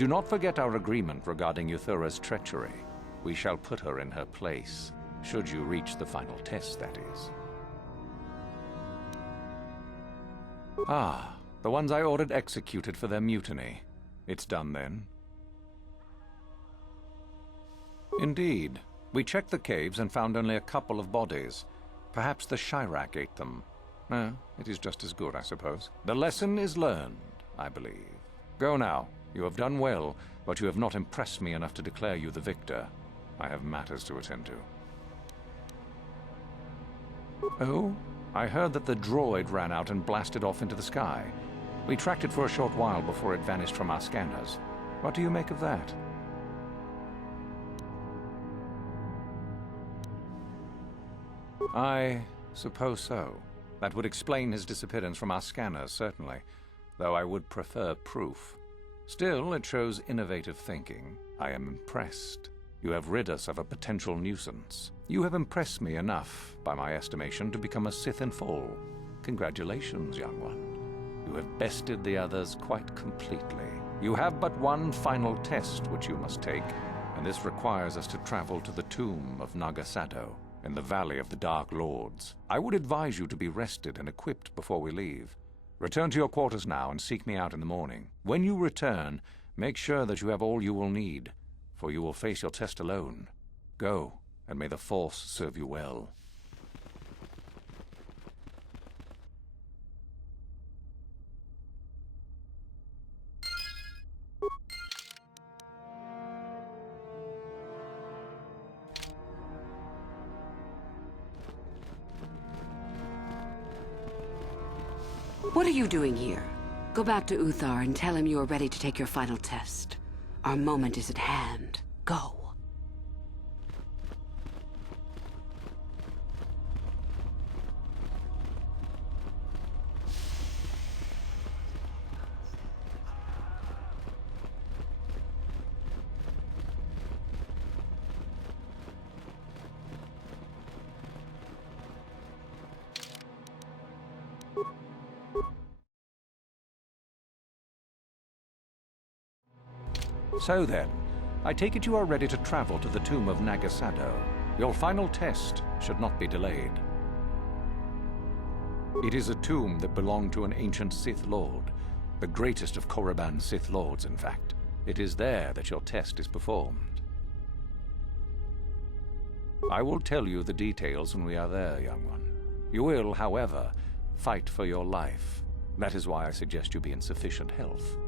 Do not forget our agreement regarding Euthura's treachery. We shall put her in her place, should you reach the final test, that is. Ah, the ones I ordered executed for their mutiny. It's done then. Indeed. We checked the caves and found only a couple of bodies. Perhaps the Chirac ate them. It is just as good, I suppose. The lesson is learned, I believe. Go now. You have done well, but you have not impressed me enough to declare you the victor. I have matters to attend to. Oh? I heard that the droid ran out and blasted off into the sky. We tracked it for a short while before it vanished from our scanners. What do you make of that? I suppose so. That would explain his disappearance from our scanners, certainly, though I would prefer proof. Still, it shows innovative thinking. I am impressed. You have rid us of a potential nuisance. You have impressed me enough, by my estimation, to become a Sith in full. Congratulations, young one. You have bested the others quite completely. You have but one final test which you must take, and this requires us to travel to the tomb of Naga Sadow in the Valley of the Dark Lords. I would advise you to be rested and equipped before we leave. Return to your quarters now and seek me out in the morning. When you return, make sure that you have all you will need, for you will face your test alone. Go, and may the Force serve you well. What are you doing here? Go back to Uthar and tell him you are ready to take your final test. Our moment is at hand. Go. So then, I take it you are ready to travel to the tomb of Naga Sadow. Your final test should not be delayed. It is a tomb that belonged to an ancient Sith Lord, the greatest of Korriban's Sith Lords, in fact. It is there that your test is performed. I will tell you the details when we are there, young one. You will, however, fight for your life. That is why I suggest you be in sufficient health.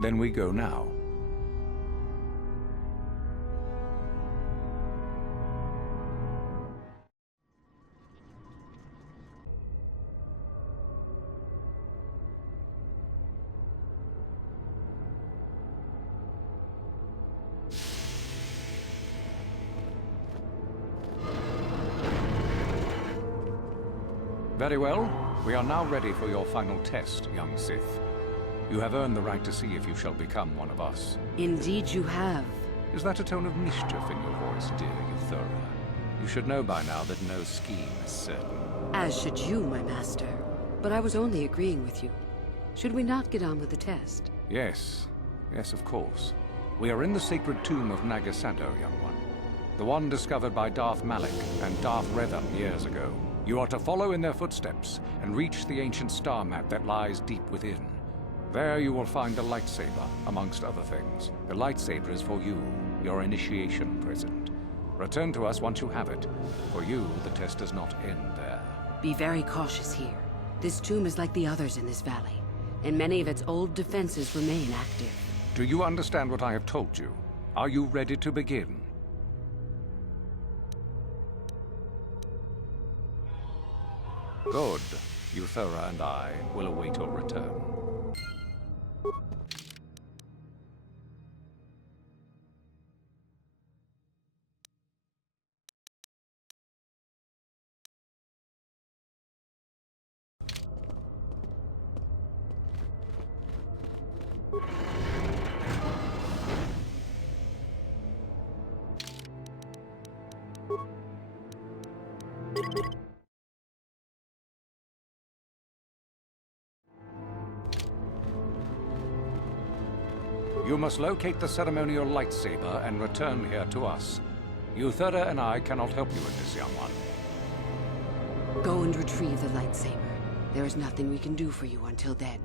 Then we go now. Very well. We are now ready for your final test, young Sith. You have earned the right to see if you shall become one of us. Indeed you have. Is that a tone of mischief in your voice, dear Euthura? You should know by now that no scheme is certain. As should you, my master. But I was only agreeing with you. Should we not get on with the test? Yes. Yes, of course. We are in the sacred tomb of Naga Sadow, young one. The one discovered by Darth Malak and Darth Revan years ago. You are to follow in their footsteps and reach the ancient star map that lies deep within. There you will find a lightsaber, amongst other things. The lightsaber is for you, your initiation present. Return to us once you have it. For you, the test does not end there. Be very cautious here. This tomb is like the others in this valley, and many of its old defenses remain active. Do you understand what I have told you? Are you ready to begin? Good. Euthura and I will await your return. You must locate the ceremonial lightsaber and return here to us. Euthera and I cannot help you with this, young one. Go and retrieve the lightsaber. There is nothing we can do for you until then.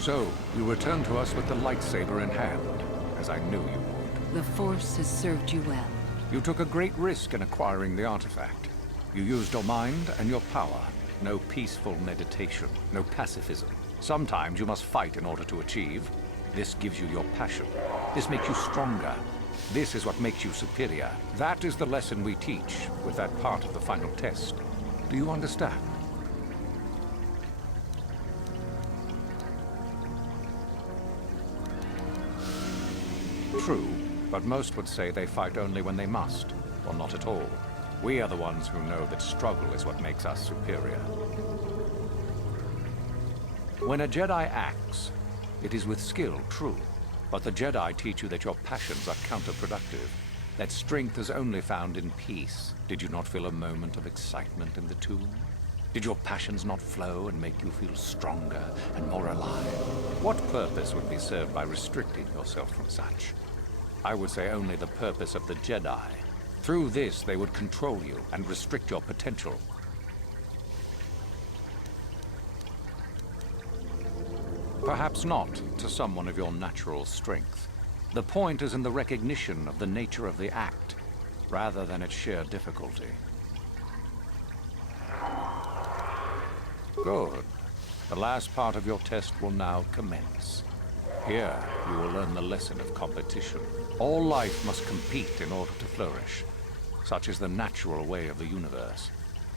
So, you return to us with the lightsaber in hand, as I knew you would. The Force has served you well. You took a great risk in acquiring the artifact. You used your mind and your power. No peaceful meditation, no pacifism. Sometimes you must fight in order to achieve. This gives you your passion. This makes you stronger. This is what makes you superior. That is the lesson we teach with that part of the final test. Do you understand? True, but most would say they fight only when they must, or not at all. We are the ones who know that struggle is what makes us superior. When a Jedi acts, it is with skill, true, but the Jedi teach you that your passions are counterproductive, that strength is only found in peace. Did you not feel a moment of excitement in the tomb? Did your passions not flow and make you feel stronger and more alive? What purpose would be served by restricting yourself from such? I would say only the purpose of the Jedi. Through this, they would control you and restrict your potential. Perhaps not to someone of your natural strength. The point is in the recognition of the nature of the act, rather than its sheer difficulty. Good. The last part of your test will now commence. Here, you will learn the lesson of competition. All life must compete in order to flourish. Such is the natural way of the universe.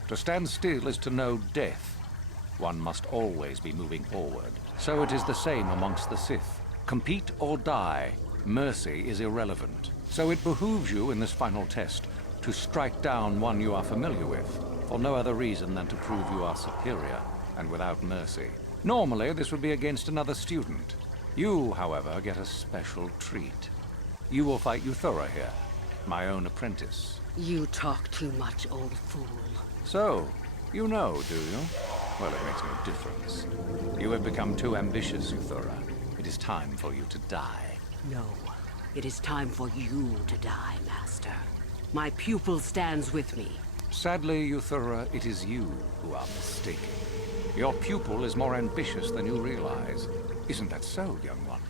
To stand still is to know death. One must always be moving forward. So it is the same amongst the Sith. Compete or die. Mercy is irrelevant. So it behooves you in this final test to strike down one you are familiar with, for no other reason than to prove you are superior and without mercy. Normally, this would be against another student. You, however, get a special treat. You will fight Euthura here, my own apprentice. You talk too much, old fool. So, you know, do you? Well, it makes no difference. You have become too ambitious, Euthura. It is time for you to die. No, it is time for you to die, Master. My pupil stands with me. Sadly, Euthura, it is you who are mistaken. Your pupil is more ambitious than you realize. Isn't that so, young one?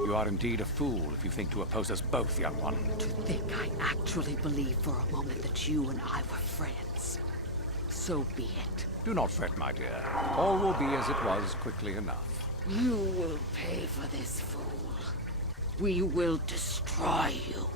You are indeed a fool if you think to oppose us both, young one. To think I actually believed for a moment that you and I were friends. So be it. Do not fret, my dear. All will be as it was quickly enough. You will pay for this, fool. We will destroy you.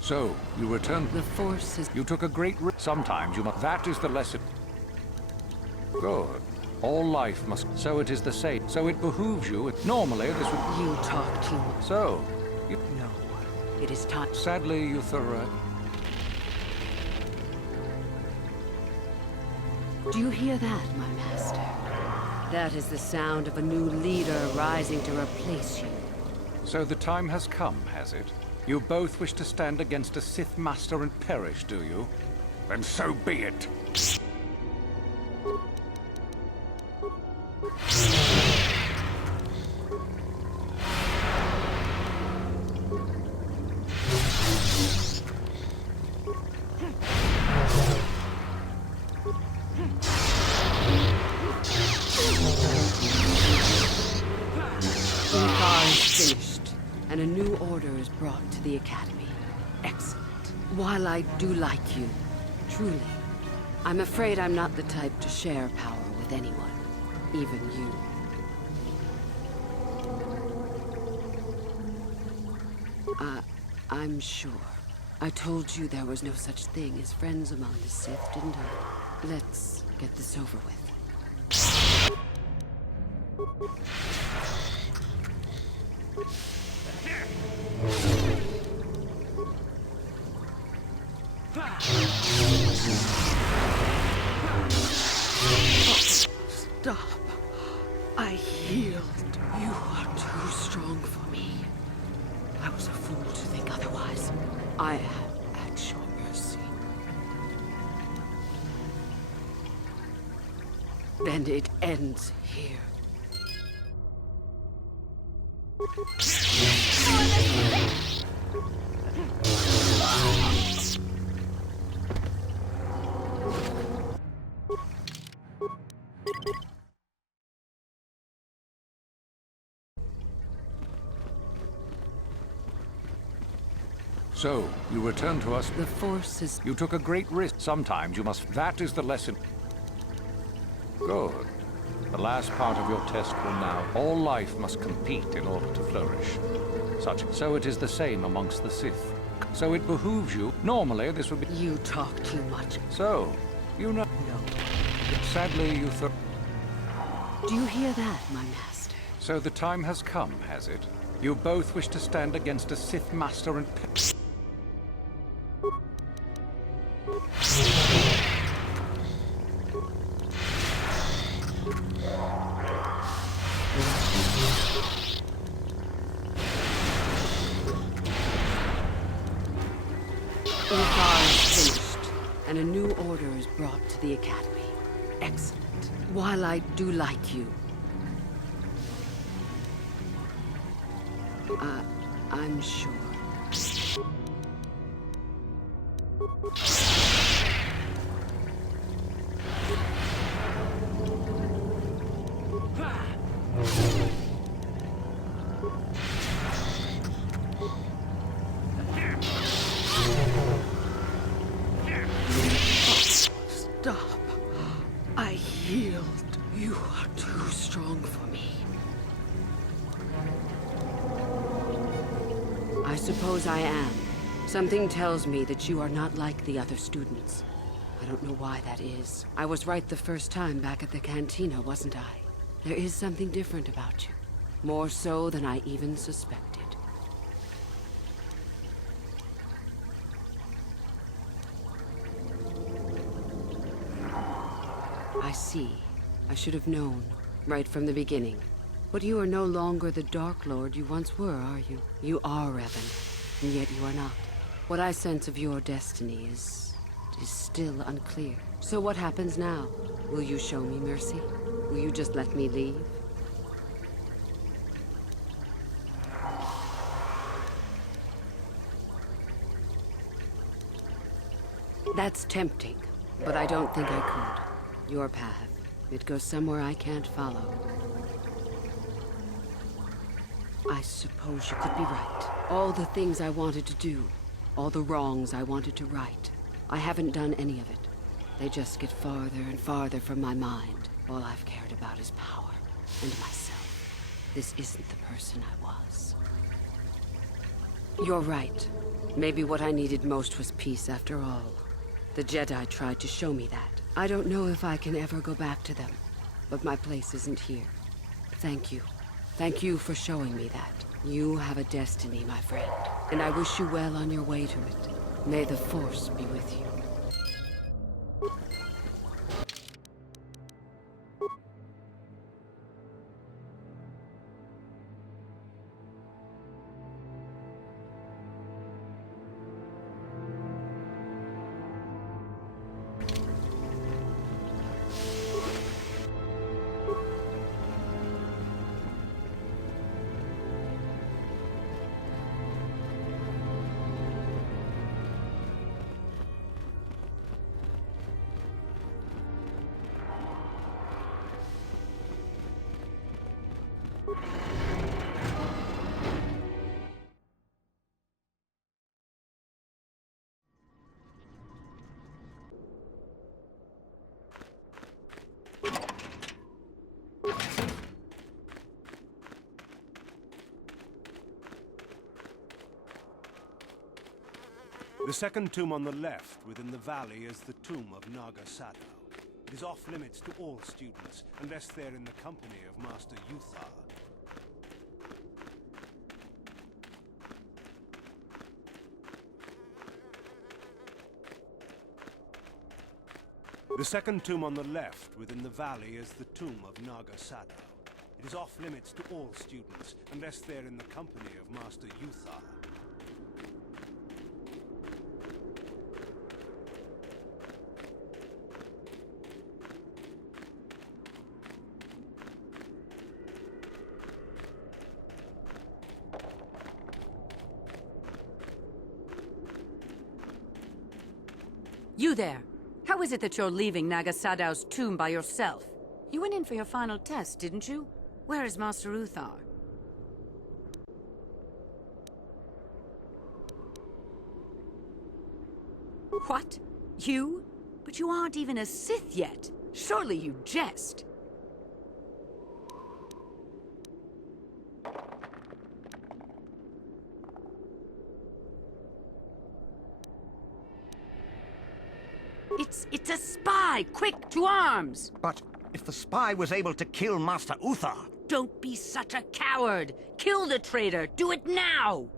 So, you returned. The Force is... You took a great risk. Sometimes you must... That is the lesson. Good. All life must... So it is the same. So it behooves you. Normally, this would... You talk too much. So, you... No. It is time. Sadly, Uthara... Do you hear that, my master? That is the sound of a new leader rising to replace you. So the time has come, has it? You both wish to stand against a Sith Master and perish, do you? Then so be it! Finished, and a new order is brought to the Academy. Excellent. While I do like you, truly, I'm afraid I'm not the type to share power with anyone, even you. I'm sure. I told you there was no such thing as friends among the Sith, didn't I? Let's get this over with. Stop. I yield. You are too strong for me. I was a fool to think otherwise. I am at your mercy. Then it ends here. So, you return to us. The Force is... You took a great risk. Sometimes you must... That is the lesson. Good. The last part of your test will now... All life must compete in order to flourish. So it is the same amongst the Sith. So it behooves you... Normally, this would be... You talk too much. So, you know... No. Sadly, you thought... Do you hear that, my master? So the time has come, has it? You both wish to stand against a Sith Master and... Kotor is finished, and a new order is brought to the Academy. Excellent. While I do like you, I'm sure. Stop. I yield. You are too strong for me. I suppose I am. Something tells me that you are not like the other students. I don't know why that is. I was right the first time back at the cantina, wasn't I? There is something different about you. More so than I even suspected. I see. I should have known, right from the beginning. But you are no longer the Dark Lord you once were, are you? You are Revan, and yet you are not. What I sense of your destiny is still unclear. So what happens now? Will you show me mercy? Will you just let me leave? That's tempting, but I don't think I could. Your path. It goes somewhere I can't follow. I suppose you could be right. All the things I wanted to do, all the wrongs I wanted to right. I haven't done any of it. They just get farther and farther from my mind. All I've cared about is power and myself. This isn't the person I was. You're right. Maybe what I needed most was peace after all. The Jedi tried to show me that. I don't know if I can ever go back to them, but my place isn't here. Thank you. Thank you for showing me that. You have a destiny, my friend, and I wish you well on your way to it. May the Force be with you. The second tomb on the left within the valley is the tomb of Naga Sadow. It is off limits to all students, unless they're in the company of Master Uthar. The second tomb on the left within the valley is the tomb of Naga Sadow. It is off limits to all students, unless they're in the company of Master Uthar. You there! How is it that you're leaving Naga Sadow's tomb by yourself? You went in for your final test, didn't you? Where is Master Uthar? What? You? But you aren't even a Sith yet. Surely you jest. It's a spy! Quick, to arms! But if the spy was able to kill Master Uthar... Don't be such a coward! Kill the traitor! Do it now!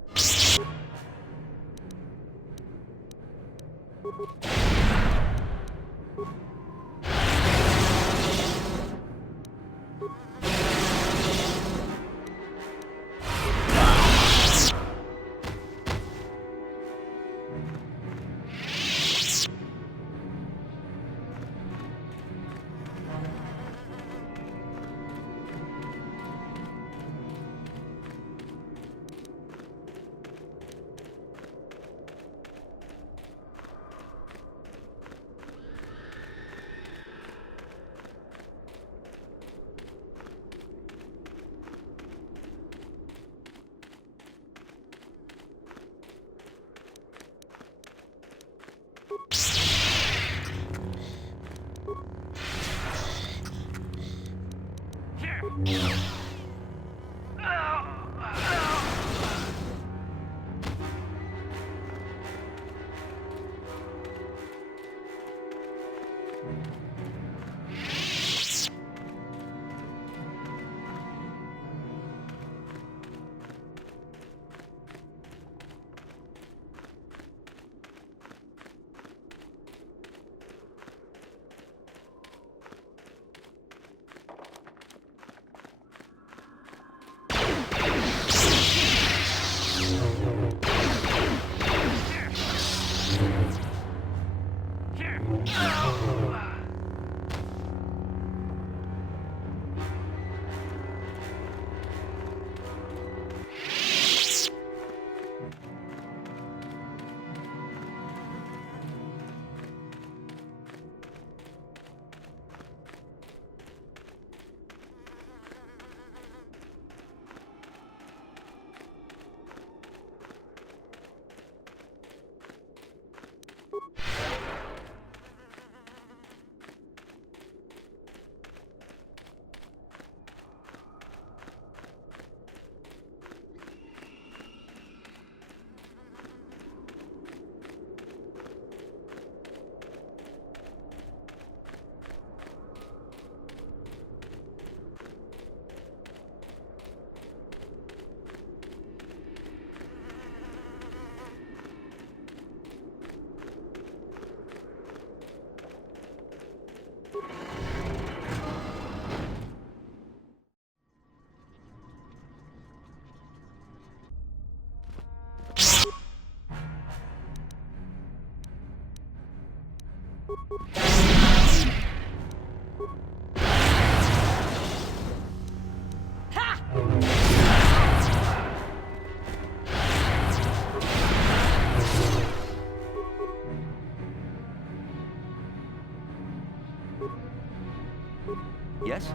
Yes?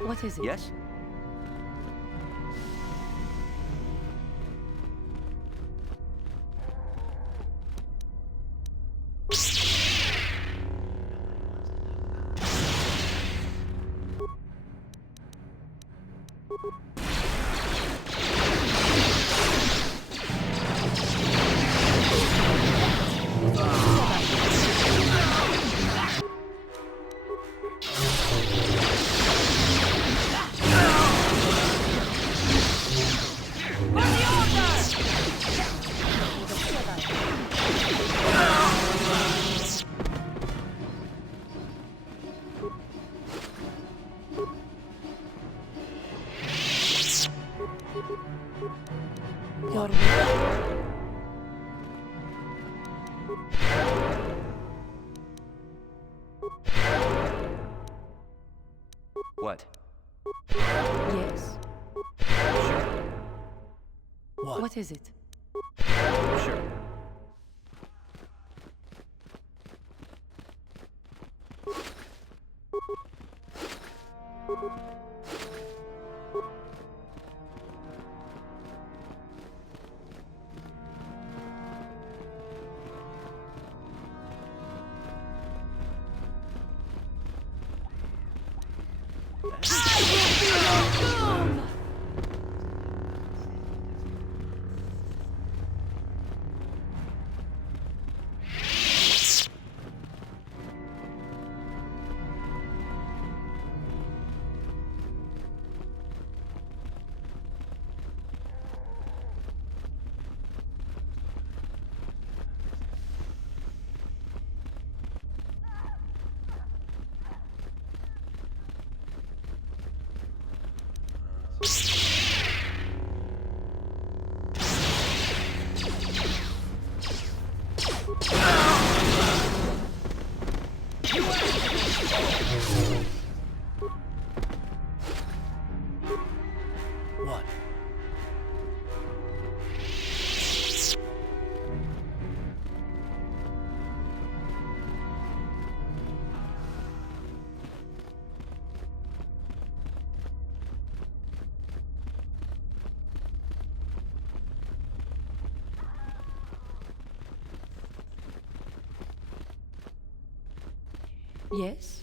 What is it? Yes? Your will. What? Yes. Sure. What is it? Sure. What? Yes.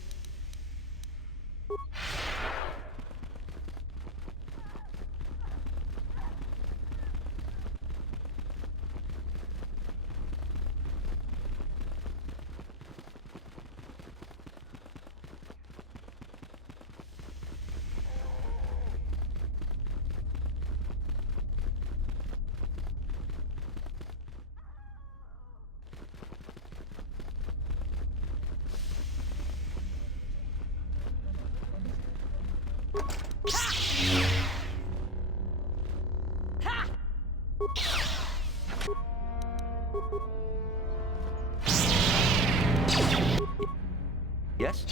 Yes?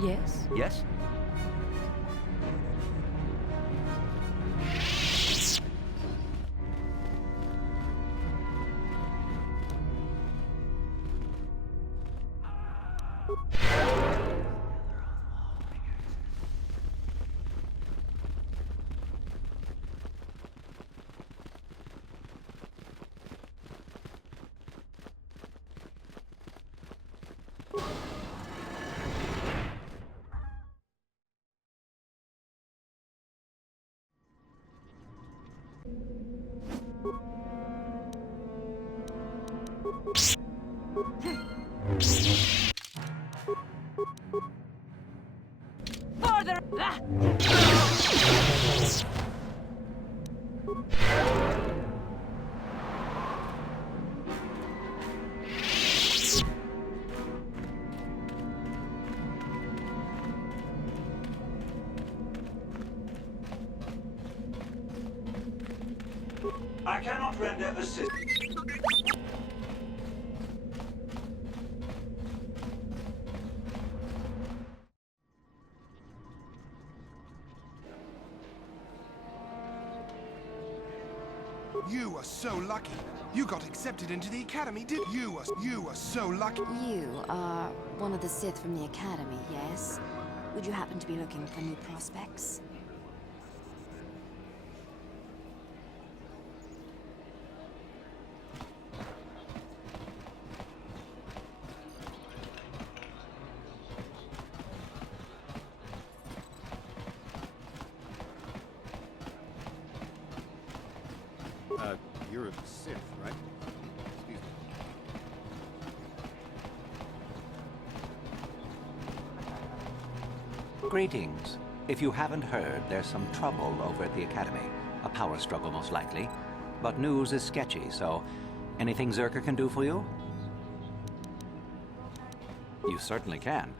Yes. Yes? Farther! Ah! I cannot render assistance. You are so lucky. You got accepted into the academy, did you? You are so lucky. You are one of the Sith from the Academy, yes? Would you happen to be looking for new prospects? You're a Sith, right? Excuse me. Greetings. If you haven't heard, there's some trouble over at the Academy. A power struggle, most likely. But news is sketchy, so anything Zerker can do for you? You certainly can.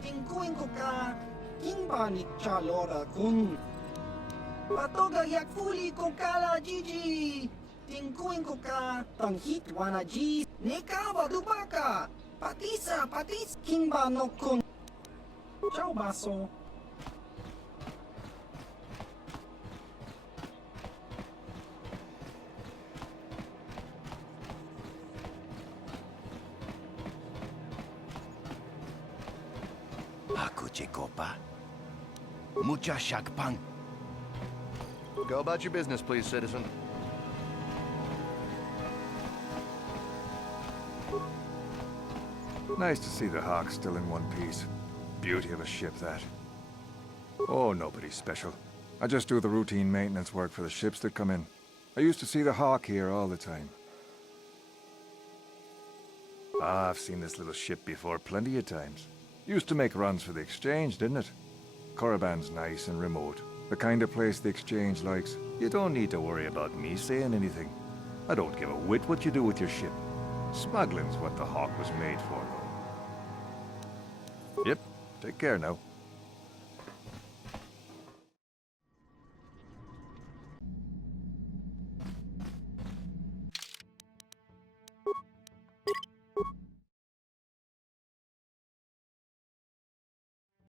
Tingkuin ko ka, kimba ni Chalora kun. Patogagyak fuli ko kala Gigi. Tingkuin ko ka, tanghit wana G. Nekawa dubaka, patisa, kimba no kun. Ciao baso. Go about your business, please, citizen. Nice to see the Hawk still in one piece. Beauty of a ship, that. Oh, nobody special. I just do the routine maintenance work for the ships that come in. I used to see the Hawk here all the time. Ah, I've seen this little ship before plenty of times. Used to make runs for the Exchange, didn't it? Korriban's nice and remote. The kind of place the Exchange likes. You don't need to worry about me saying anything. I don't give a whit what you do with your ship. Smuggling's what the Hawk was made for, though. Yep, take care now.